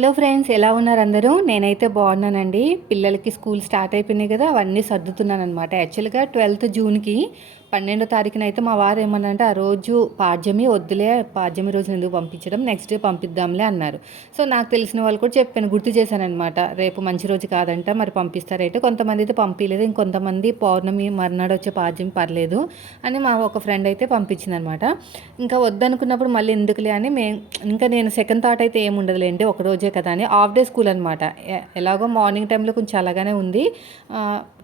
Hello friends, ఎలా ఉన్నారు అందరూ? నేనైతే బాగున్నానండి. పిల్లలకి స్కూల్ స్టార్ట్ అయిపోయినాయి కదా, అవన్నీ సర్దుతున్నాను అనమాట. యాక్చువల్గా 12th జూన్కి 12వ తారీఖున అయితే మా వారు ఏమన్నారంటే, ఆ రోజు పాడ్యమి వద్దులే, పాడ్యమి రోజున ఎందుకు పంపించడం, నెక్స్ట్ డే పంపిద్దాంలే అన్నారు. సో నాకు తెలిసిన వాళ్ళు కూడా చెప్పాను, గుర్తు చేశానమాట. రేపు మంచి రోజు కాదంట, మరి పంపిస్తారైతే. కొంతమంది అయితే పంపించలేదు, ఇంకొంతమంది పౌర్ణమి మర్నాడు వచ్చే పాడ్యమి పర్లేదు అని మా ఒక ఫ్రెండ్ అయితే పంపించిందనమాట. ఇంకా వద్దనుకున్నప్పుడు మళ్ళీ ఎందుకులే అని ఇంకా నేను సెకండ్ థాట్ అయితే ఏముండదులేండి, ఒక రోజే కదా అని. హాఫ్ డే స్కూల్ అనమాట. ఎలాగో మార్నింగ్ టైంలో కొంచెం అలాగానే ఉంది.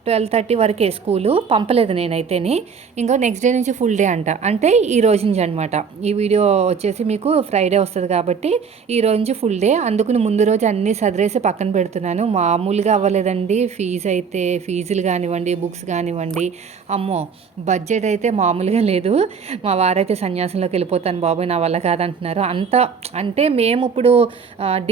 12:30 వరకే స్కూలు, పంపలేదు నేనైతేని. ఇంకా నెక్స్ట్ డే నుంచి ఫుల్ డే అంట, అంటే ఈ రోజు నుంచి అనమాట. ఈ వీడియో వచ్చేసి మీకు ఫ్రైడే వస్తుంది కాబట్టి ఈ రోజు నుంచి ఫుల్ డే. అందుకుని ముందు రోజు అన్నీ సదిరేసి పక్కన పెడుతున్నాను. మామూలుగా అవ్వలేదండి. ఫీజులు కానివ్వండి, బుక్స్ కానివ్వండి, అమ్మో బడ్జెట్ అయితే మామూలుగా లేదు. మా వారైతే సన్యాసంలోకి వెళ్ళిపోతాను బాబోయ్, నా వల్ల కాదంటున్నారు. అంత అంటే మేము ఇప్పుడు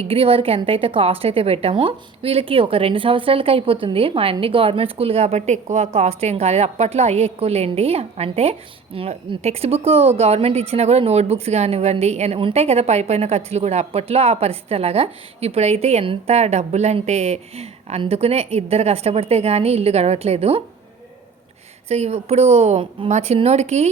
డిగ్రీ వరకు ఎంతైతే కాస్ట్ అయితే పెట్టామో, వీళ్ళకి ఒక 2 సంవత్సరాలకి అయిపోతుంది. మా అన్ని గవర్నమెంట్ స్కూల్ కాబట్టి ఎక్కువ కాస్ట్ ఏం కాలేదు. అప్పట్లో అయ్యే ఎక్కువ లేండి. అంటే టెక్స్ట్ బుక్ గవర్నమెంట్ ఇచ్చినా కూడా నోట్ బుక్స్ కానివ్వండి ఉంటాయి కదా, పైన ఖర్చులు కూడా. అప్పట్లో ఆ పరిస్థితి అలాగా. ఇప్పుడైతే ఎంత డబ్బులు అంటే, అందుకునే ఇద్దరు కష్టపడితే కానీ ఇల్లు గడవట్లేదు. సో ఇప్పుడు మా చిన్నోడికి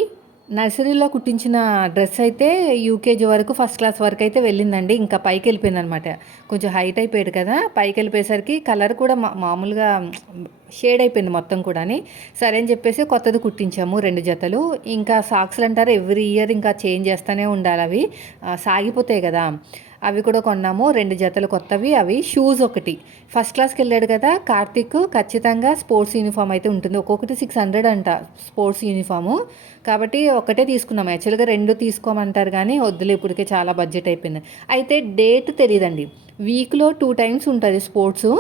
నర్సరీలో కుట్టించిన డ్రెస్ అయితే యూకేజీ వరకు, ఫస్ట్ క్లాస్ వరకు అయితే వెళ్ళిందండి. ఇంకా పైకి వెళ్ళిపోయింది అనమాట. కొంచెం హైట్ అయిపోయాడు కదా, పైకి వెళ్ళిపోయేసరికి కలర్ కూడా మామూలుగా షేడ్ అయిపోయింది మొత్తం కూడా. సరే అని చెప్పేసి కొత్తది కుట్టించాము 2 జతలు. ఇంకా సాక్స్లు అంటారు, ఎవ్రీ ఇయర్ ఇంకా చేంజ్ చేస్తూనే ఉండాలి, అవి సాగిపోతాయి కదా. అవి కూడా కొన్నాము 2 జతలు కొత్తవి. అవి షూస్ ఒకటి, ఫస్ట్ క్లాస్కి వెళ్ళాడు కదా కార్తీక్, ఖచ్చితంగా స్పోర్ట్స్ యూనిఫామ్ అయితే ఉంటుంది. ఒక్కొక్కటి 600 అంట స్పోర్ట్స్ యూనిఫాము. కాబట్టి ఒకటే తీసుకున్నాం. యాక్చువల్గా 2 తీసుకోమంటారు కానీ వద్దులే, ఇప్పటికే చాలా బడ్జెట్ అయిపోయింది. అయితే డేట్ తెలియదండి. వీక్లో 2 టైమ్స్ ఉంటుంది స్పోర్ట్స్.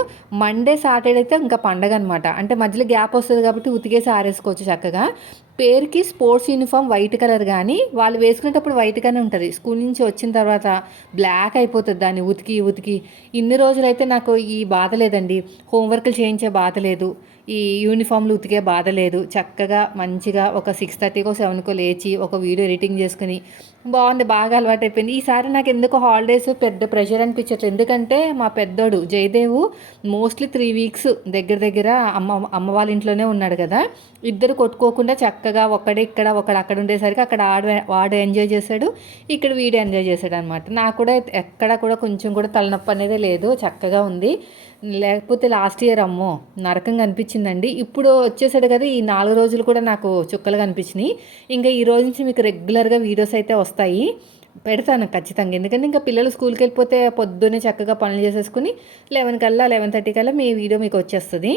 మండే సాటర్డే అయితే ఇంకా పండగ అనమాట. అంటే మధ్యలో గ్యాప్ వస్తుంది కాబట్టి ఉతికేసి ఆరేసుకోవచ్చు చక్కగా. పేరుకి స్పోర్ట్స్ యూనిఫామ్ వైట్ కలర్, కానీ వాళ్ళు వేసుకునేటప్పుడు వైట్గానే ఉంటుంది. స్కూల్ నుంచి వచ్చిన తర్వాత బ్లాక్ అయిపోతుంది దాన్ని ఉతికి ఉతికి. ఇన్ని రోజులైతే నాకు ఈ బాధ లేదండి. హోంవర్క్లు చేయించే బాధ లేదు, ఈ యూనిఫామ్లు ఉతికే బాధ లేదు. చక్కగా మంచిగా ఒక 6:30కో 7కో లేచి ఒక వీడియో ఎడిటింగ్ చేసుకుని బాగుంది, బాగా అలవాటు అయిపోయింది. ఈసారి నాకు ఎందుకు హాలిడేస్ పెద్ద ప్రెషర్ అనిపించట్లేదు. ఎందుకంటే మా పెద్దోడు జయదేవు మోస్ట్లీ 3 వీక్స్ దగ్గర దగ్గర అమ్మ వాళ్ళ ఇంట్లోనే ఉన్నాడు కదా. ఇద్దరు కొట్టుకోకుండా చక్కగా ఒకడే ఇక్కడ ఒకడు అక్కడ ఉండేసరికి అక్కడ వాడు ఎంజాయ్ చేశాడు, ఇక్కడ వీడు ఎంజాయ్ చేశాడు అనమాట. నాకు కూడా ఎక్కడ కూడా కొంచెం కూడా తలనొప్పి అనేది లేదు, చక్కగా ఉంది. లేకపోతే లాస్ట్ ఇయర్ అమ్మో నరకంగా అనిపించిందండి. ఇప్పుడు వచ్చేసాడు కదా, ఈ 4 రోజులు కూడా నాకు చుక్కలుగా అనిపించినాయి. ఇంకా ఈ రోజు నుంచి మీకు రెగ్యులర్గా వీడియోస్ అయితే వస్తాయి, పెడతాను ఖచ్చితంగా. ఎందుకంటే ఇంకా పిల్లలు స్కూల్కి వెళ్ళిపోతే పొద్దున్నే చక్కగా పనులు చేసేసుకుని 11 కల్లా 11:30 కల్లా మీ వీడియో మీకు వచ్చేస్తుంది.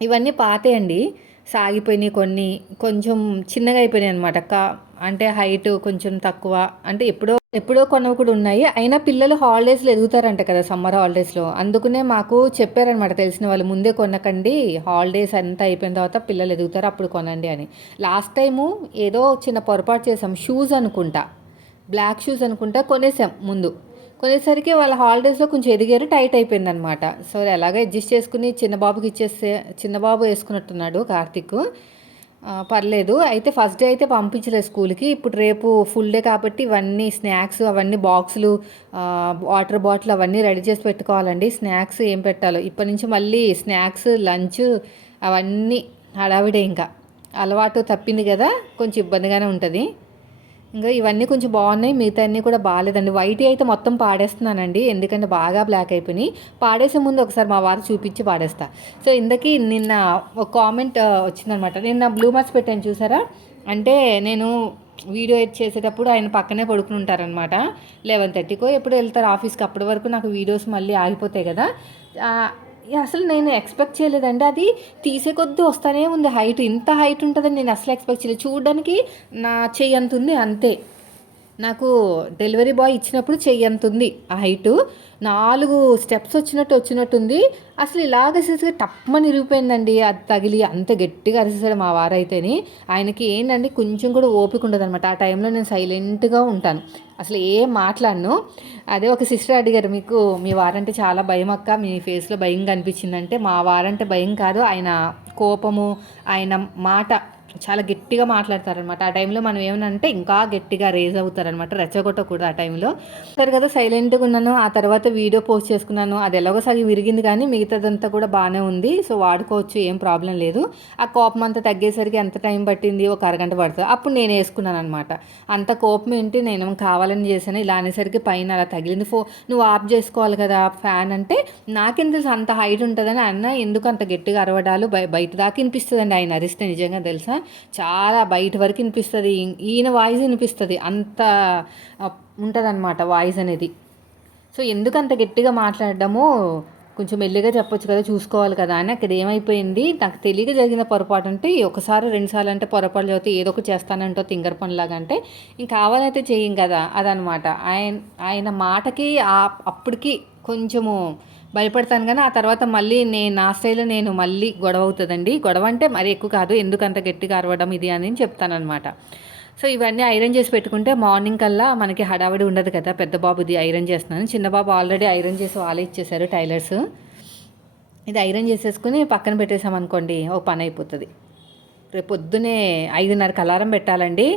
ఇవన్నీ పాతే అండి, సాగిపోయినాయి. కొన్ని కొంచెం చిన్నగా అయిపోయినాయి అనమాట. అంటే హైట్ కొంచెం తక్కువ, అంటే ఎప్పుడో కొన్నవి కూడా ఉన్నాయి. అయినా పిల్లలు హాలిడేస్లో ఎదుగుతారంట కదా, సమ్మర్ హాలిడేస్లో. అందుకనే మాకు చెప్పారనమాట తెలిసిన వాళ్ళు, ముందే కొనకండి, హాలిడేస్ అంతా అయిపోయిన తర్వాత పిల్లలు ఎదుగుతారు అప్పుడు కొనండి అని. లాస్ట్ టైము ఏదో చిన్న పొరపాటు చేసాం. షూస్ అనుకుంటా, బ్లాక్ షూస్ అనుకుంటా కొనేసాం ముందు. కొనేసరికి వాళ్ళ హాలిడేస్లో కొంచెం ఎదిగారు, టైట్ అయిపోయిందనమాట. సో ఎలాగో అడ్జస్ట్ చేసుకుని చిన్నబాబుకి ఇచ్చేస్తే, చిన్నబాబు వేసుకున్నట్టున్నాడు కార్తీక్, పర్లేదు. అయితే ఫస్ట్ డే అయితే పంపించలేదు స్కూల్కి. ఇప్పుడు రేపు ఫుల్ డే కాబట్టి ఇవన్నీ స్నాక్స్, అవన్నీ బాక్సులు, వాటర్ బాటిల్ అవన్నీ రెడీ చేసి పెట్టుకోవాలండి. స్నాక్స్ ఏం పెట్టాలో ఇప్పటి నుంచి మళ్ళీ స్నాక్స్, లంచ్ అవన్నీ హడావిడే. ఇంకా అలవాటు తప్పింది కదా, కొంచెం ఇబ్బందిగానే ఉంటుంది. ఇంకా ఇవన్నీ కొంచెం బాగున్నాయి, మిగతా అన్నీ కూడా బాగాలేదండి. వైట్ అయితే మొత్తం పాడేస్తున్నానండి, ఎందుకంటే బాగా బ్లాక్ అయిపోయినాయి. పాడేసే ముందు ఒకసారి మా వారు చూపించి పాడేస్తా. సో ఇందకి నిన్న ఒక కామెంట్ వచ్చిందనమాట. నిన్న బ్లూ మార్క్స్ పెట్టాను చూసారా, అంటే నేను వీడియో ఎడిట్ చేసేటప్పుడు ఆయన పక్కనే పడుకుని ఉంటారనమాట. 11:30కో ఎప్పుడు వెళ్తారు ఆఫీస్కి, అప్పటి వరకు నాకు వీడియోస్ మళ్ళీ ఆగిపోతాయి కదా. అసలు నేను ఎక్స్పెక్ట్ చేయలేదండి, అది తీసే కొద్దీ వస్తూనే ఉంది హైట్. ఇంత హైట్ ఉంటుందని నేను అసలు ఎక్స్పెక్ట్ చేయలేదు. చూడడానికి నా చెయ్యి అంత ఉంది అంతే. నాకు డెలివరీ బాయ్ ఇచ్చినప్పుడు చెయ్యి అంత ఉంది ఆ హైటు. 4 స్టెప్స్ వచ్చినట్టుంది. అసలు ఇలాగ అరిసేసరికి టప్మని ఇరిగిపోయిందండి, అది తగిలి. అంత గట్టిగా అరిసేసాడు మా వారైతేని. ఆయనకి ఏంటంటే కొంచెం కూడా ఓపిక ఉండదు అనమాట. ఆ టైంలో నేను సైలెంట్గా ఉంటాను, అసలు ఏం మాట్లాడను. అదే ఒక సిస్టర్ అడిగారు, మీకు మీ వారంటే చాలా భయం అక్క, మీ ఫేస్లో భయం కనిపించిందంటే, మా వారంటే భయం కాదు, ఆయన కోపము, ఆయన మాట చాలా గట్టిగా మాట్లాడతారనమాట. ఆ టైంలో మనం ఏమన్నా అంటే ఇంకా గట్టిగా రేజ్ అవుతారనమాట. రెచ్చగొట్టకూడదు ఆ టైంలో. సరే కదా, సైలెంట్గా ఉన్నాను. ఆ తర్వాత వీడియో పోస్ట్ చేసుకున్నాను. అది ఎలాగో సగం విరిగింది కానీ మిగతాదంతా కూడా బాగానే ఉంది. సో వాడుకోవచ్చు, ఏం ప్రాబ్లం లేదు. ఆ కోపం అంతా తగ్గేసరికి ఎంత టైం పట్టింది, ఒక అరగంట పడుతుంది. అప్పుడు నేను వేసుకున్నాను అనమాట. అంత కోపం ఏంటి, నేను కావాలని చేశాను. ఇలా అనేసరికి పైన అలా తగిలింది. నువ్వు ఆఫ్ చేసుకోవాలి కదా ఫ్యాన్ అంటే, నాకెందుకు తెలుసు అంత హైట్ ఉంటుందని. అన్న ఎందుకు అంత గట్టిగా అరవడాలు, బయట దాకా వినిపిస్తుందండి ఆయన అరిస్తే. నిజంగా తెలుసా, చాలా బయట వరకు వినిపిస్తుంది. ఈయన వాయిస్ వినిపిస్తుంది, అంత ఉంటుందన్నమాట వాయిస్ అనేది. సో ఎందుకు అంత గట్టిగా మాట్లాడడము, కొంచెం మెల్లిగా చెప్పొచ్చు కదా, చూసుకోవాలి కదా అని. అక్కడ ఏమైపోయింది, నాకు తెలియక జరిగిన పొరపాటు అంటే, ఒకసారి రెండుసార్లు అంటే పొరపాటు చదివితే ఏదో ఒకటి చేస్తానంటో తింగర్ పనిలాగా అంటే, ఇంక కావాలైతే చెయ్యం కదా అదనమాట. ఆయన మాటకి అప్పటికి కొంచెము భయపడతాను కానీ, ఆ తర్వాత మళ్ళీ నా స్టైల్లో నేను మళ్ళీ గొడవ అవుతుందండి. గొడవ అంటే మరి ఎక్కువ కాదు, ఎందుకు అంత గట్టిగా అరవడం ఇది అని చెప్తానమాట. సో ఇవన్నీ ఐరన్ చేసి పెట్టుకుంటే మార్నింగ్ కల్లా మనకి హడావిడి ఉండదు కదా. పెద్ద బాబుది ఐరన్ చేస్తున్నాను, చిన్న బాబు ఆల్రెడీ ఐరన్ చేసి వాళ్ళే ఇచ్చేసారు టైలర్స్. ఇది ఐరన్ చేసేసుకుని పక్కన పెట్టేసామనుకోండి, ఒక పని అయిపోతుంది. రేపు పొద్దునే 5:30కి అలారం పెట్టాలండి.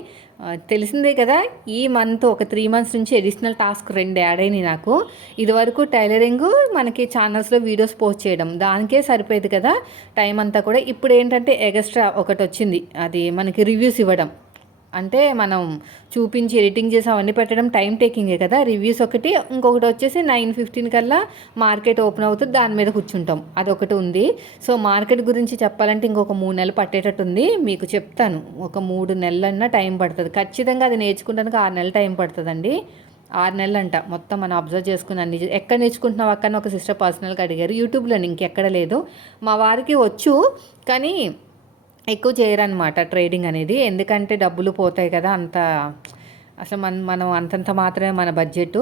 తెలిసిందే కదా, ఈ మంత్ ఒక 3 months నుంచి అడిషనల్ టాస్క్ 2 యాడ్ అయినాయి నాకు. ఇదివరకు టైలరింగ్ మనకి ఛానల్స్లో వీడియోస్ పోస్ట్ చేయడం, దానికే సరిపోయేది కదా టైం అంతా కూడా. ఇప్పుడు ఏంటంటే ఎక్స్ట్రా ఒకటి వచ్చింది, అది మనకి రివ్యూస్ ఇవ్వడం. అంటే మనం చూపించి ఎడిటింగ్ చేసి అవన్నీ పెట్టడం టైం టేకింగే కదా. రివ్యూస్ ఒకటి, ఇంకొకటి వచ్చేసి 9:15 కల్లా మార్కెట్ ఓపెన్ అవుతుంది, దాని మీద కూర్చుంటాం, అదొకటి ఉంది. సో మార్కెట్ గురించి చెప్పాలంటే ఇంకొక 3 నెలలు పట్టేటట్టు ఉంది. మీకు చెప్తాను, ఒక 3 నెలలన్నా టైం పడుతుంది ఖచ్చితంగా. అది నేర్చుకుంటానికి 6 నెలలు టైం పడుతుందండి. 6 నెలలు అంట మొత్తం మనం అబ్జర్వ్ చేసుకుని అన్ని. ఎక్కడ నేర్చుకుంటున్నావు అక్కడ ఒక సిస్టర్ పర్సనల్గా అడిగారు, యూట్యూబ్లోని, ఇంకెక్కడ లేదు. మా వారికి వచ్చు కానీ ఎక్కువ చేయరనమాట ట్రేడింగ్ అనేది, ఎందుకంటే డబ్బులు పోతాయి కదా. అంత అసలు మనం అంతంత మాత్రమే మన బడ్జెట్.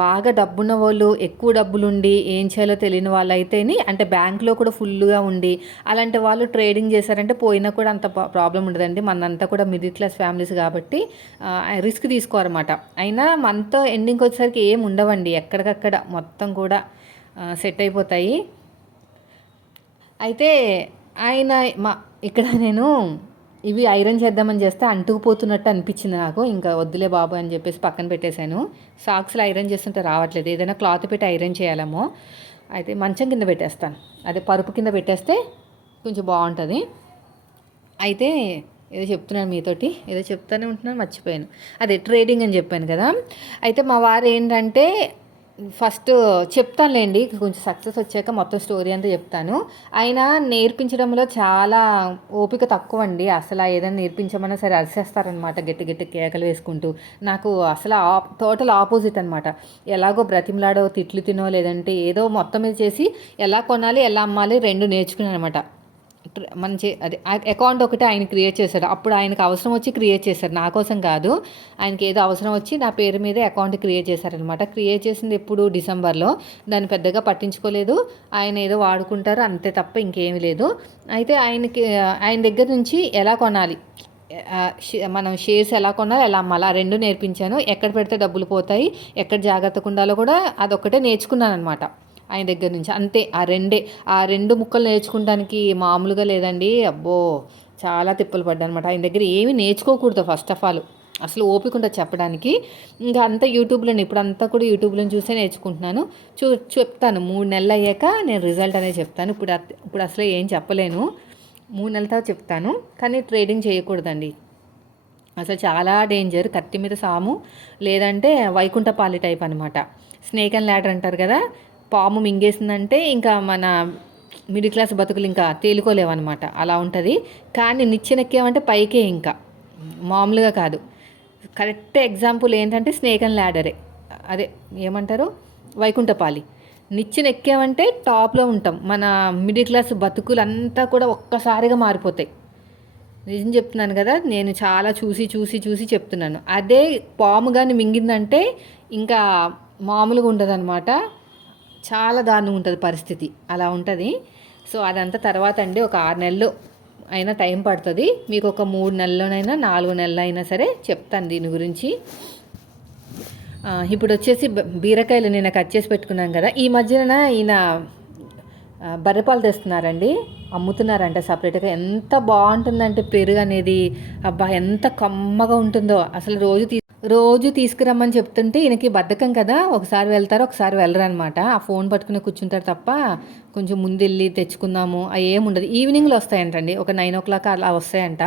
బాగా డబ్బున్న వాళ్ళు, ఎక్కువ డబ్బులుండి ఏం చేయాలో తెలియని వాళ్ళు అయితేని, అంటే బ్యాంక్లో కూడా ఫుల్గా ఉండి అలాంటి వాళ్ళు ట్రేడింగ్ చేశారంటే పోయినా కూడా అంత ప్రాబ్లం ఉండదండి. మనంతా కూడా మిడిల్ క్లాస్ ఫ్యామిలీస్ కాబట్టి రిస్క్ తీసుకోరన్నమాట. అయినా మంత్ ఎండింగ్కి వచ్చేసరికి ఏం ఉండవండి, ఎక్కడికక్కడ మొత్తం కూడా సెట్ అయిపోతాయి. అయితే ఆయన ఇక్కడ నేను ఇవి ఐరన్ చేద్దామని చేస్తే అంటుకుపోతున్నట్టు అనిపించింది నాకు. ఇంకా వద్దులే బాబు అని చెప్పేసి పక్కన పెట్టేశాను. సాక్స్లో ఐరన్ చేస్తుంటే రావట్లేదు, ఏదైనా క్లాత్ పెట్టి ఐరన్ చేయాలేమో. అయితే మంచం కింద పెట్టేస్తాను, అదే పరుపు కింద పెట్టేస్తే కొంచెం బాగుంటుంది. అయితే ఏదో చెప్తున్నాను మీతోటి, ఏదో చెప్తానే ఉంటున్నాను, మర్చిపోయాను. అదే ట్రేడింగ్ అని చెప్పాను కదా. అయితే మా వారు ఏంటంటే, ఫస్ట్ చెప్తానులేండి, కొంచెం సక్సెస్ వచ్చాక మొత్తం స్టోరీ అంతా చెప్తాను. ఆయన నేర్పించడంలో చాలా ఓపిక తక్కువ అండి. అసలు ఏదైనా నేర్పించమన్నా సరే అరిసేస్తారనమాట, గట్టి గట్టి కేకలు వేసుకుంటూ. నాకు అసలు టోటల్ ఆపోజిట్ అనమాట. ఎలాగో బ్రతిమలాడో, తిట్లు తినో, లేదంటే ఏదో మొత్తం మీద చేసి ఎలా కొనాలి ఎలా అమ్మాలి 2 నేర్చుకున్నాను అనమాట. మంచి అదే అకౌంట్ ఒకటి ఆయన క్రియేట్ చేశారు. అప్పుడు ఆయనకు అవసరం వచ్చి క్రియేట్ చేశారు, నా కోసం కాదు. ఆయనకి ఏదో అవసరం వచ్చి నా పేరు మీదే అకౌంట్ క్రియేట్ చేశారనమాట. క్రియేట్ చేసింది ఎప్పుడు డిసెంబర్లో. దాన్ని పెద్దగా పట్టించుకోలేదు, ఆయన ఏదో వాడుకుంటారు అంతే తప్ప ఇంకేమీ లేదు. అయితే ఆయన దగ్గర నుంచి ఎలా కొనాలి, మనం షేర్స్ ఎలా కొనాలి ఎలా అమ్మాలి, ఆ 2 నేర్పించాను. ఎక్కడ పెడితే డబ్బులు పోతాయి, ఎక్కడ జాగ్రత్తగా ఉండాలో కూడా అదొక్కటే నేర్చుకున్నాను అనమాట ఆయన దగ్గర నుంచి. అంతే, ఆ 2 ముక్కలు నేర్చుకోవడానికి మామూలుగా లేదండి. అబ్బో చాలా తిప్పలు పడ్డా అనమాట. ఆయన దగ్గర ఏమి నేర్చుకోకూడదు ఫస్ట్ ఆఫ్ ఆల్, అసలు ఓపిక ఉంటుంది చెప్పడానికి. ఇంకా అంతా యూట్యూబ్లోనే, ఇప్పుడు అంతా కూడా యూట్యూబ్లో చూసే నేర్చుకుంటున్నాను. చెప్తాను 3 నెలలు అయ్యాక నేను రిజల్ట్ అనేది చెప్తాను. ఇప్పుడు అసలు ఏం చెప్పలేను, 3 నెలలతో చెప్తాను. కానీ ట్రేడింగ్ చేయకూడదండి అసలు, చాలా డేంజర్. కత్తి మీద సాము, లేదంటే వైకుంఠపాలి టైప్ అనమాట. స్నేక్ అండ్ ల్యాడర్ అంటారు కదా, పాము మింగేసిందంటే ఇంకా మన మిడిల్ క్లాస్ బతుకులు ఇంకా తేలుకోలేవన్నమాట, అలా ఉంటుంది. కానీ నిచ్చెనెక్కేమంటే పైకే, ఇంకా మామూలుగా కాదు. కరెక్ట్ ఎగ్జాంపుల్ ఏంటంటే స్నేక్ అండ్ ల్యాడరే, అదే ఏమంటారు వైకుంఠపాలి. నిచ్చెనెక్కామంటే టాప్లో ఉంటాం. మన మిడిల్ క్లాస్ బతుకులు అంతా కూడా ఒక్కసారిగా మారిపోతాయి. నిజం చెప్తున్నాను కదా, నేను చాలా చూసి చెప్తున్నాను. అదే పాము కానీ మింగిందంటే ఇంకా మామూలుగా ఉండదన్నమాట, చాలా దారుణంగా ఉంటుంది పరిస్థితి, అలా ఉంటుంది. సో అదంతా తర్వాత అండి, ఒక 6 నెలలు అయినా టైం పడుతుంది. మీకు ఒక 3 నెలల్లోనైనా 4 నెలలు అయినా సరే చెప్తాను దీని గురించి. ఇప్పుడు వచ్చేసి బీరకాయలు నేను కట్ చేసి పెట్టుకున్నాను కదా. ఈ మధ్యన ఈయన బర్రెపాలు తెస్తున్నారండి, అమ్ముతున్నారంట సపరేట్గా. ఎంత బాగుంటుందంటే పెరుగు అనేది, అబ్బా ఎంత కమ్మగా ఉంటుందో అసలు. రోజు తీసుకురమ్మని చెప్తుంటే ఈయనకి బద్ధకం కదా, ఒకసారి వెళ్తారు ఒకసారి వెళ్ళరు అనమాట. ఆ ఫోన్ పట్టుకుని కూర్చుంటారు తప్ప కొంచెం ముందెళ్ళి తెచ్చుకుందాము అవి ఏముండదు. ఈవినింగ్లో వస్తాయంటండి, ఒక 9 o'clock అలా వస్తాయంట.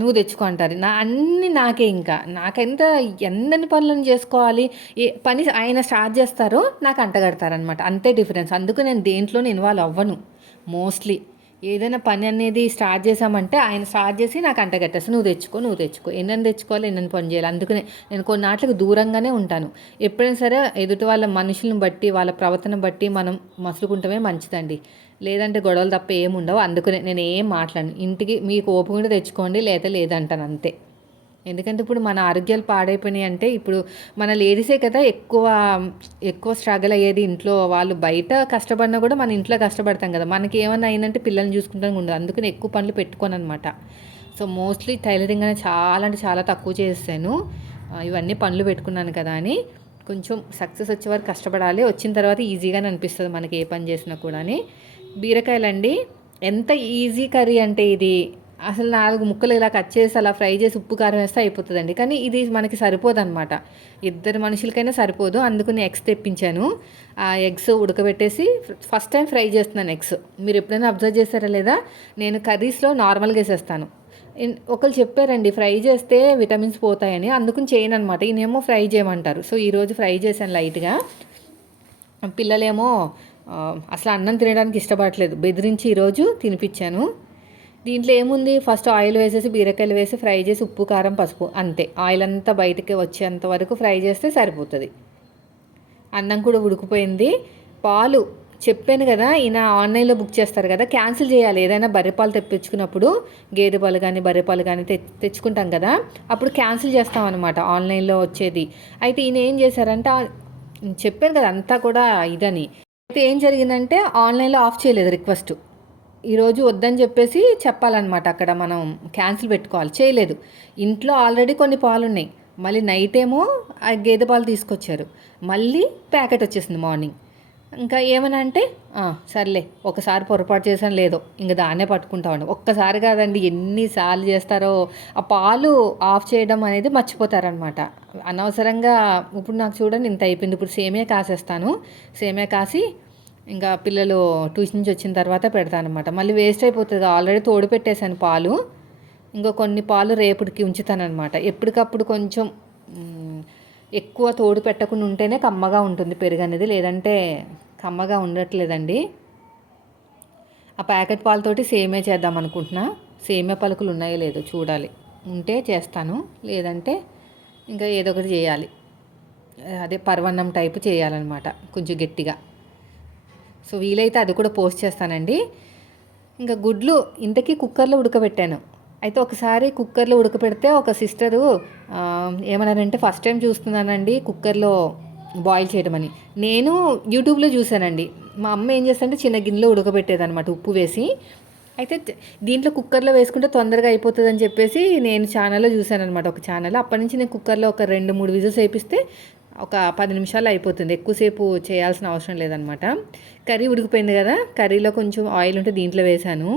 నువ్వు తెచ్చుకో అంటారు. అన్నీ నాకే, ఇంకా నాకెంత ఎన్నెన్ని పనులను చేసుకోవాలి. ఏ పని ఆయన స్టార్ట్ చేస్తారో నాకు అంటగడతారనమాట, అంతే డిఫరెన్స్. అందుకు నేను దేంట్లోనే ఇన్వాల్వ్ అవ్వను మోస్ట్లీ. ఏదైనా పని అనేది స్టార్ట్ చేసామంటే ఆయన స్టార్ట్ చేసి నాకు అంటగట్టేస్తాను, నువ్వు తెచ్చుకో ఎన్నెన్ని తెచ్చుకోవాలి, ఎన్నెన్ని పని చేయాలి. అందుకనే నేను కొన్నాట్లకు దూరంగానే ఉంటాను. ఎప్పుడైనా సరే ఎదుటి వాళ్ళ మనుషులను బట్టి వాళ్ళ ప్రవర్తన బట్టి మనం మసులుకుంటమే మంచిదండి. లేదంటే గొడవలు తప్ప ఏముండవు. అందుకనే నేను ఏం మాట్లాడను. ఇంటికి మీకు ఓపిక ఉంటే తెచ్చుకోండి, లేదంటాను అంతే. ఎందుకంటే ఇప్పుడు మన ఆరోగ్యాలు పాడైపోయినాయి అంటే, ఇప్పుడు మన లేడీసే కదా ఎక్కువ ఎక్కువ స్ట్రగుల్ అయ్యేది ఇంట్లో. వాళ్ళు బయట కష్టపడినా కూడా మన ఇంట్లో కష్టపడతాం కదా. మనకి ఏమైనా అయిందంటే పిల్లల్ని చూసుకుంటాం ఉండదు. అందుకని ఎక్కువ పనులు పెట్టుకోను అనమాట. సో మోస్ట్లీ టైలరింగ్ అనేది చాలా అంటే చాలా తక్కువ చేస్తాను. ఇవన్నీ పనులు పెట్టుకున్నాను కదా అని కొంచెం సక్సెస్ వచ్చే వరకు కష్టపడాలి. వచ్చిన తర్వాత ఈజీగానే అనిపిస్తుంది మనకి ఏ పని చేసినా కూడా. బీరకాయలండి, ఎంత ఈజీ కర్రీ అంటే ఇది. అసలు 4 ముక్కలు ఇలా కట్ చేసి అలా ఫ్రై చేసి ఉప్పు కారం వేస్తే అయిపోతుందండి. కానీ ఇది మనకి సరిపోదన్నమాట, ఇద్దరు మనుషులకైనా సరిపోదు. అందుకని ఎగ్స్ తెప్పించాను. ఆ ఎగ్స్ ఉడకబెట్టేసి ఫస్ట్ టైం ఫ్రై చేస్తున్నాను ఎగ్స్. మీరు ఎప్పుడైనా అబ్జర్వ్ చేస్తారా లేదా, నేను కర్రీస్లో నార్మల్గా వేసేస్తాను. ఒకరు చెప్పారండి ఫ్రై చేస్తే విటమిన్స్ పోతాయని, అందుకని చేయను అనమాట. ఈయనేమో ఫ్రై చేయమంటారు. సో ఈరోజు ఫ్రై చేశాను లైట్గా. పిల్లలేమో అసలు అన్నం తినడానికి ఇష్టపడట్లేదు, బెదిరించి ఈరోజు తినిపించాను. దీంట్లో ఏముంది, ఫస్ట్ ఆయిల్ వేసేసి బీరకాయలు వేసి ఫ్రై చేసి ఉప్పు కారం పసుపు అంతే. ఆయిల్ అంతా బయటికి వచ్చేంత వరకు ఫ్రై చేస్తే సరిపోతుంది. అన్నం కూడా ఉడికిపోయింది. పాలు చెప్పాను కదా, ఈయన ఆన్లైన్లో బుక్ చేస్తారు కదా, క్యాన్సిల్ చేయాలి. ఏదైనా బర్రెపాలు తెప్పించుకున్నప్పుడు గేదె పాలు కానీ బర్రెపాలు కానీ తెచ్చుకుంటాం కదా, అప్పుడు క్యాన్సిల్ చేస్తాం అనమాట ఆన్లైన్లో వచ్చేది. అయితే ఈయన ఏం చేశారంటే, చెప్పాను కదా అంతా కూడా ఇదని. అయితే ఏం జరిగిందంటే ఆన్లైన్లో ఆఫ్ చేయలేదు రిక్వెస్ట్. ఈరోజు వద్దని చెప్పేసి చెప్పాలన్నమాట, అక్కడ మనం క్యాన్సిల్ పెట్టుకోవాలి. చేయలేదు. ఇంట్లో ఆల్రెడీ కొన్ని పాలు ఉన్నాయి, మళ్ళీ నైట్ ఏమో ఆ గేదె పాలు తీసుకొచ్చారు, మళ్ళీ ప్యాకెట్ వచ్చేసింది మార్నింగ్. ఇంకా ఏమన్నా అంటే సర్లే ఒకసారి పొరపాటు చేసాను లేదో ఇంకా దాన్నే పట్టుకుంటామండి. ఒక్కసారి కాదండి, ఎన్నిసార్లు చేస్తారో. ఆ పాలు ఆఫ్ చేయడం అనేది మర్చిపోతారనమాట అనవసరంగా. ఇప్పుడు నాకు చూడండి ఇంత అయిపోయింది. ఇప్పుడు సేమియా కాసేస్తాను, సేమియా కాసి ఇంకా పిల్లలు ట్యూషన్ నుంచి వచ్చిన తర్వాత పెడతానమాట. మళ్ళీ వేస్ట్ అయిపోతుంది, ఆల్రెడీ తోడు పెట్టేశాను పాలు. ఇంకో కొన్ని పాలు రేపటికి ఉంచుతానమాట. ఎప్పటికప్పుడు కొంచెం ఎక్కువ తోడు పెట్టకుండా ఉంటేనే కమ్మగా ఉంటుంది పెరుగు అనేది, లేదంటే కమ్మగా ఉండట్లేదండి. ఆ ప్యాకెట్ పాలతోటి సేమియా చేద్దాం అనుకుంటున్నా. సేమియా పలుకులు ఉన్నాయో లేదో చూడాలి, ఉంటే చేస్తాను, లేదంటే ఇంకా ఏదో ఒకటి చేయాలి. అదే పరవన్నం టైపు చేయాలన్నమాట కొంచెం గట్టిగా. సో వీలైతే అది కూడా పోస్ట్ చేస్తానండి. ఇంకా గుడ్లు ఇంతకీ కుక్కర్లో ఉడకబెట్టాను. అయితే ఒకసారి కుక్కర్లో ఉడకబెడితే ఒక సిస్టరు ఏమన్నారంటే, ఫస్ట్ టైం చూస్తున్నానండి కుక్కర్లో బాయిల్ చేయడం అని. నేను యూట్యూబ్లో చూశానండి. మా అమ్మ ఏం చేస్తుంటే చిన్న గిన్నెలో ఉడకబెట్టేదనమాట ఉప్పు వేసి. అయితే దీంట్లో కుక్కర్లో వేసుకుంటే తొందరగా అయిపోతుంది అని చెప్పేసి నేను ఛానల్లో చూశాను అనమాట, ఒక ఛానల్. అప్పటి నుంచి నేను కుక్కర్లో ఒక 2-3 విజిల్స్ వేపిస్తే ఒక 10 నిమిషాలు అయిపోతుంది, ఎక్కువసేపు చేయాల్సిన అవసరం లేదనమాట. కర్రీ ఉడికిపోయింది కదా, కర్రీలో కొంచెం ఆయిల్ ఉంటే దీంట్లో వేసాను,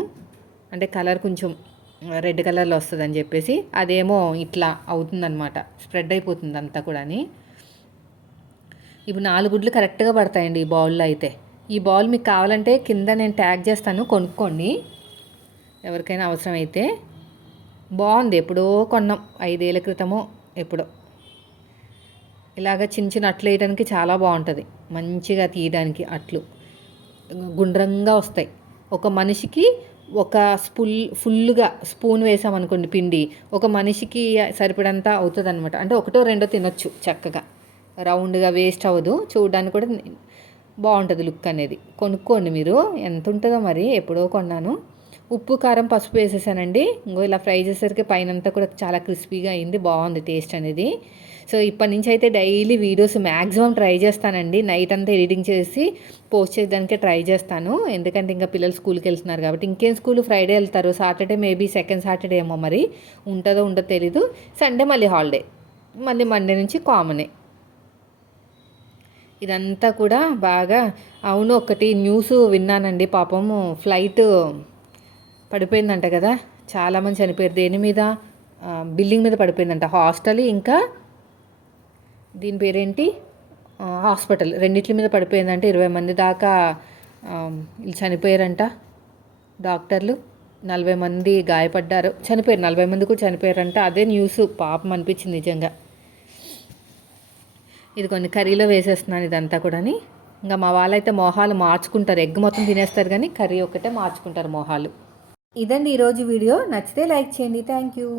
అంటే కలర్ కొంచెం రెడ్ కలర్లో వస్తుందని చెప్పేసి. అదేమో ఇట్లా అవుతుందన్నమాట, స్ప్రెడ్ అయిపోతుంది అంతా కూడా. ఇప్పుడు 4 గుడ్లు కరెక్ట్గా పడతాయండి ఈ బౌల్లో అయితే. ఈ బౌల్ మీకు కావాలంటే కింద నేను ట్యాగ్ చేస్తాను, కొనుక్కోండి ఎవరికైనా అవసరం అయితే. బాగుంది, ఎప్పుడో కొన్నాం, 5 ఏళ్ళ క్రితమో ఎప్పుడో. ఇలాగ చిన్న చిన్న అట్లు వేయడానికి చాలా బాగుంటుంది, మంచిగా తీయడానికి. అట్లు గుండ్రంగా వస్తాయి. ఒక మనిషికి ఒక ఫుల్గా స్పూన్ వేసామనుకోండి పిండి, ఒక మనిషికి సరిపడంత అవుతుంది అనమాట. అంటే 1-2 తినొచ్చు చక్కగా, రౌండ్గా, వేస్ట్ అవ్వదు. చూడడానికి కూడా బాగుంటుంది లుక్ అనేది. కొనుక్కోండి మీరు, ఎంత ఉంటుందో మరి, ఎప్పుడో కొన్నాను. ఉప్పు కారం పసుపు వేసేసానండి. ఇంకో ఇలా ఫ్రై చేసేసరికి పైనంతా కూడా చాలా క్రిస్పీగా అయింది, బాగుంది టేస్ట్ అనేది. సో ఇప్పటి నుంచి అయితే డైలీ వీడియోస్ మ్యాక్సిమం ట్రై చేస్తానండి. నైట్ అంతా ఎడిటింగ్ చేసి పోస్ట్ చేయడానికే ట్రై చేస్తాను, ఎందుకంటే ఇంకా పిల్లలు స్కూల్కి వెళ్తున్నారు కాబట్టి. ఇంకేం స్కూల్ ఫ్రైడే వెళ్తారు, సాటర్డే మేబీ సెకండ్ సాటర్డే ఏమో మరి, ఉంటుందో ఉండదో తెలీదు. సండే మళ్ళీ హాలిడే, మళ్ళీ మండే నుంచి కామనే. ఇదంతా కూడా బాగా అవును ఒకటి న్యూస్ విన్నానండి పాపము ఫ్లైట్ పడిపోయిందంట కదా చాలామంది చనిపోయారు దేని మీద బిల్డింగ్ మీద పడిపోయిందంట హాస్టల్ ఇంకా దీని పేరేంటి హాస్పిటల్ రెండిట్ల మీద పడిపోయిందంటే 20 మంది దాకా వీళ్ళు చనిపోయారంట డాక్టర్లు 40 మంది గాయపడ్డారు చనిపోయారు 40 మంది కూడా చనిపోయారంట అదే న్యూస్ పాపం అనిపించింది నిజంగా ఇది కొన్ని కర్రీలో వేసేస్తున్నాను ఇదంతా కూడాని ఇంకా మా వాళ్ళైతే మొహాలు మార్చుకుంటారు ఎగ్ మొత్తం తినేస్తారు కానీ కర్రీ ఒక్కటే మార్చుకుంటారు మొహాలు ఇదండి ఈరోజు వీడియో నచ్చితే లైక్ చేయండి థ్యాంక్ యూ